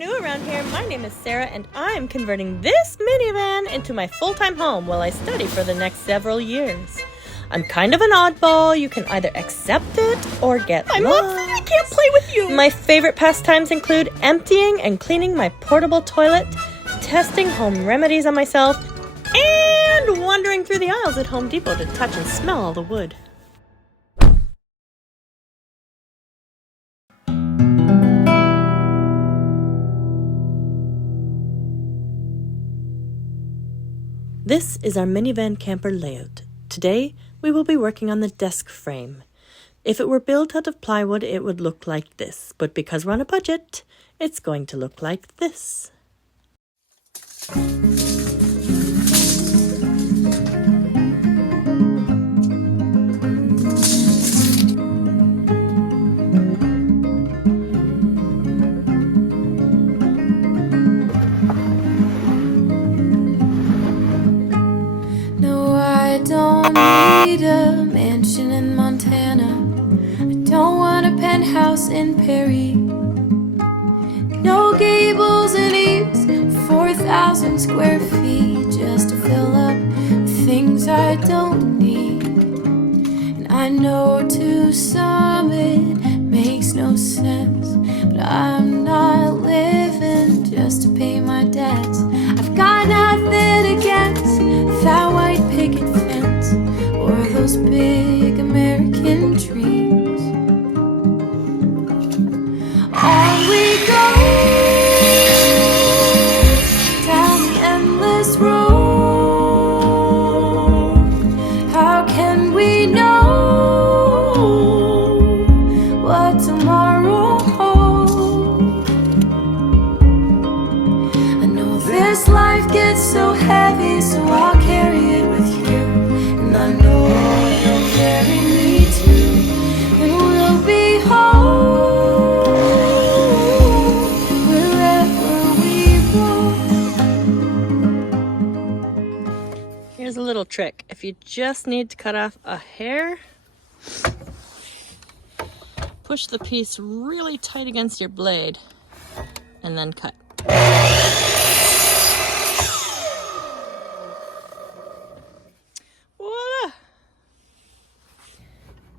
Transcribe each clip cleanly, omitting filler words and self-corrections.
new around here, my name is Sarah and I'm converting this minivan into my full-time home while I study for the next several years. I'm kind of an oddball. You can either accept it or get lost. Mom said I can't play with you! My favorite pastimes include emptying and cleaning my portable toilet, testing home remedies on myself, and wandering through the aisles at Home Depot to touch and smell all the wood. This is our minivan camper layout. Today, we will be working on the desk frame. If it were built out of plywood, it would look like this, but because we're on a budget, it's going to look like this. A mansion in Montana. I don't want a penthouse in Perry. No gables and eaves, 4,000 square feet just to fill up with things I don't need. And I know to some it makes no sense, but I'm not living just to pay my debts. I've got nothing against that white picket fence or those big American dreams. On we go down the endless road. How can we know what tomorrow holds? I know this life gets so heavy, so I'll carry it with you. I know you'll carry me too, and we'll be home wherever we roam. Here's a little trick. If you just need to cut off a hair, push the piece really tight against your blade and then cut.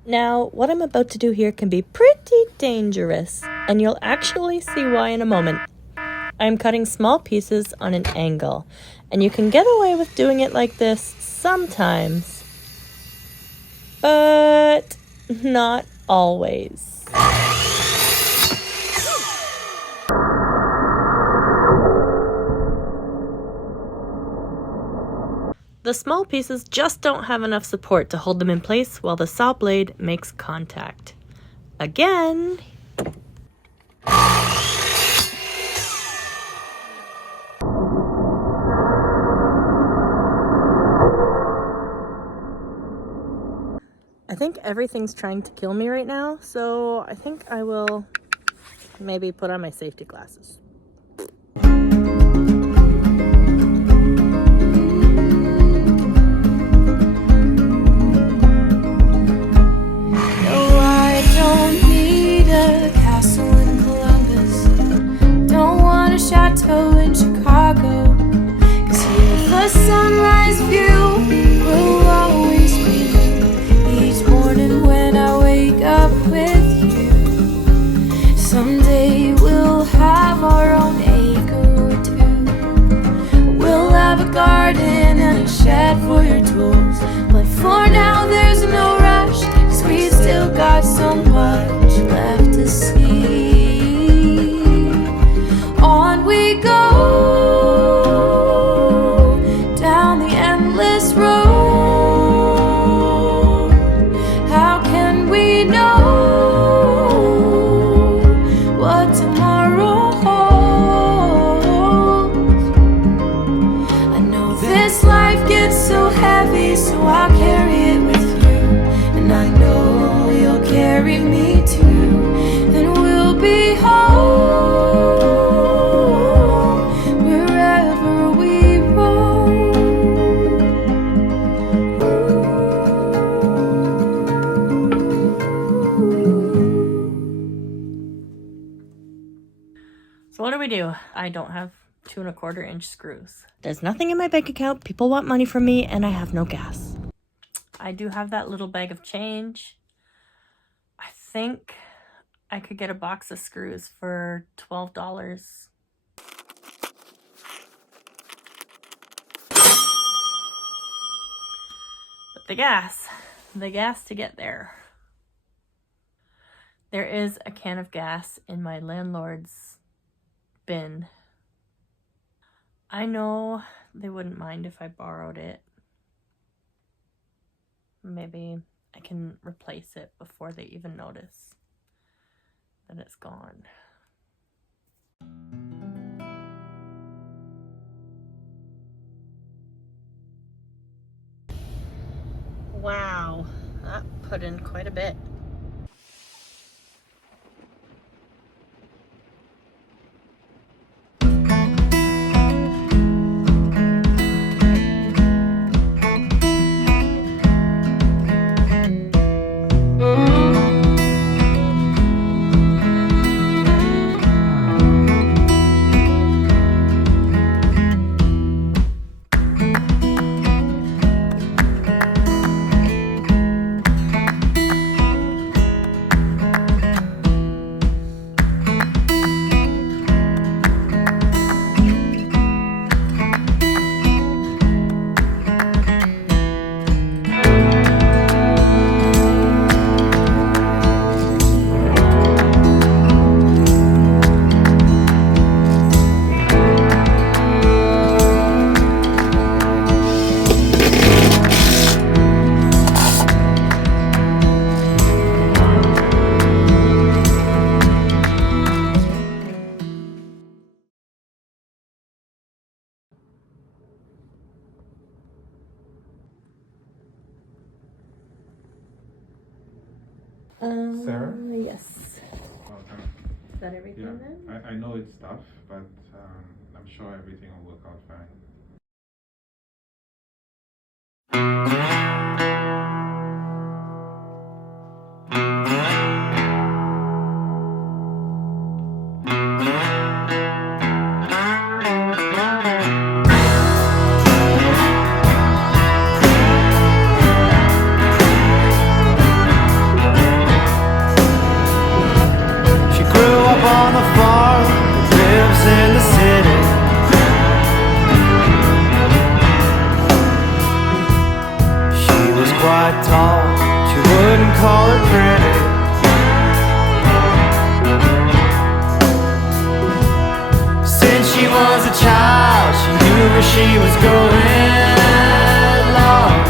Now, what I'm about to do here can be pretty dangerous, and you'll actually see why in a moment. I'm cutting small pieces on an angle, and you can get away with doing it like this sometimes, but not always. The small pieces just don't have enough support to hold them in place while the saw blade makes contact. Again. I think everything's trying to kill me right now, so I think I will maybe put on my safety glasses. Chateau in Chicago, 'cause here the sunrise view will always be each morning when I wake up with you. Someday we'll have our own acre or two. We'll have a garden and a shed for your tools, but for now there's no rush, 'cause we still got so much left to see. On we go down the endless road. How can we know what tomorrow holds? I know this life gets so heavy, so I'll carry it with you, and I know you'll carry me too. So what do? I don't have 2¼ inch screws. There's nothing in my bank account. People want money from me and I have no gas. I do have that little bag of change. I think I could get a box of screws for $12. But the gas to get there. There is a can of gas in my landlord's bin. I know they wouldn't mind if I borrowed it. Maybe I can replace it before they even notice that it's gone. Wow, that put in quite a bit. Sarah? Yes. Okay. Is that everything Yeah, then? I know it's tough, but I'm sure everything will work out fine. She grew up on the farm, lives in the city. She was quite tall, she wouldn't call her pretty. Since she was a child, she knew where she was going, Lord.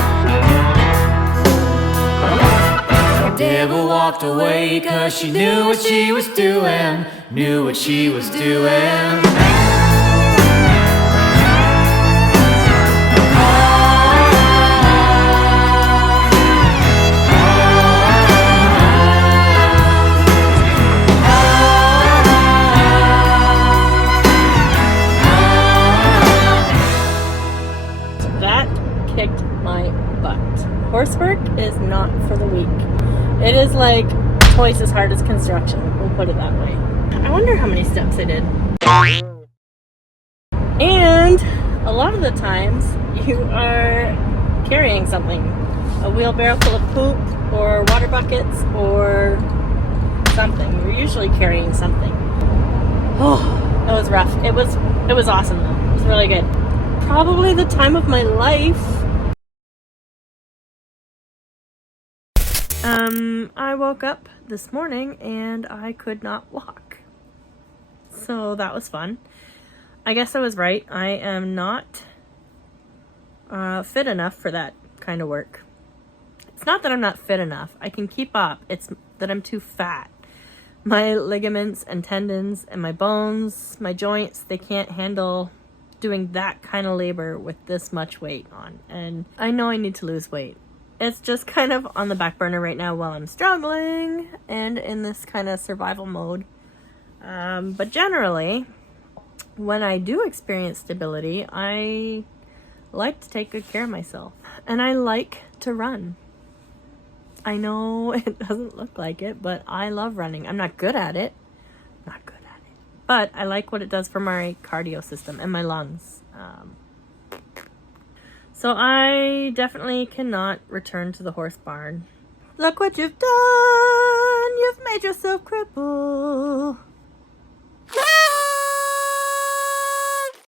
Never walked away, 'cause she knew what she was doing, knew what she was doing. That kicked my butt. Horsework is not for the weak. It is like twice as hard as construction, we'll put it that way. I wonder how many steps I did. And a lot of the times you are carrying something. A wheelbarrow full of poop or water buckets or something. You're usually carrying something. Oh, it was rough. It was awesome though. It was really good. Probably the time of my life. I woke up this morning and I could not walk. So that was fun. I guess I was right. I am not fit enough for that kind of work. It's not that I'm not fit enough. I can keep up. It's that I'm too fat. My ligaments and tendons and my bones, my joints, they can't handle doing that kind of labor with this much weight on. And I know I need to lose weight. It's just kind of on the back burner right now while I'm struggling and in this kind of survival mode. But generally, when I do experience stability, I like to take good care of myself. And I like to run. I know it doesn't look like it, but I love running. I'm not good at it. but I like what it does for my cardio system and my lungs. So I definitely cannot return to the horse barn. Look what you've done! You've made yourself crippled.